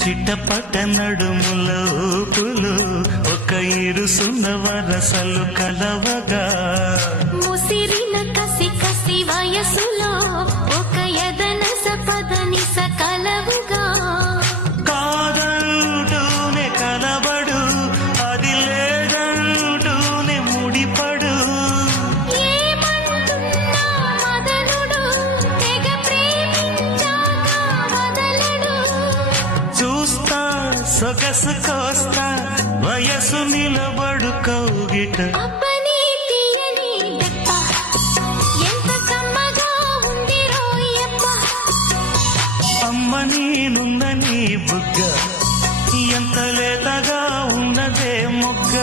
చిట్టపట నడుముల ఊపులు ఒక ఇరుసున్న వరసలు కలవగా ముసిరిన కసి కసి వయసులో ఒక యదనస పదనిస కలవుగా కాదంటూనే కలబడు అది లేదంటూనే ముడిపడు ఏమంటున్నా మదనుడు తెగ ప్రేమించాక వదలడు చూస్తా సొగసు కోస్తా వయసు నిలబడు కౌగిట అబ్బని తీయని దెబ్బ ఎంత కమ్మగా ఉంది రోయప్ప అమ్మ నేనుందని బుగ్గ ఎంత లేతగా ఉన్నదే మొగ్గ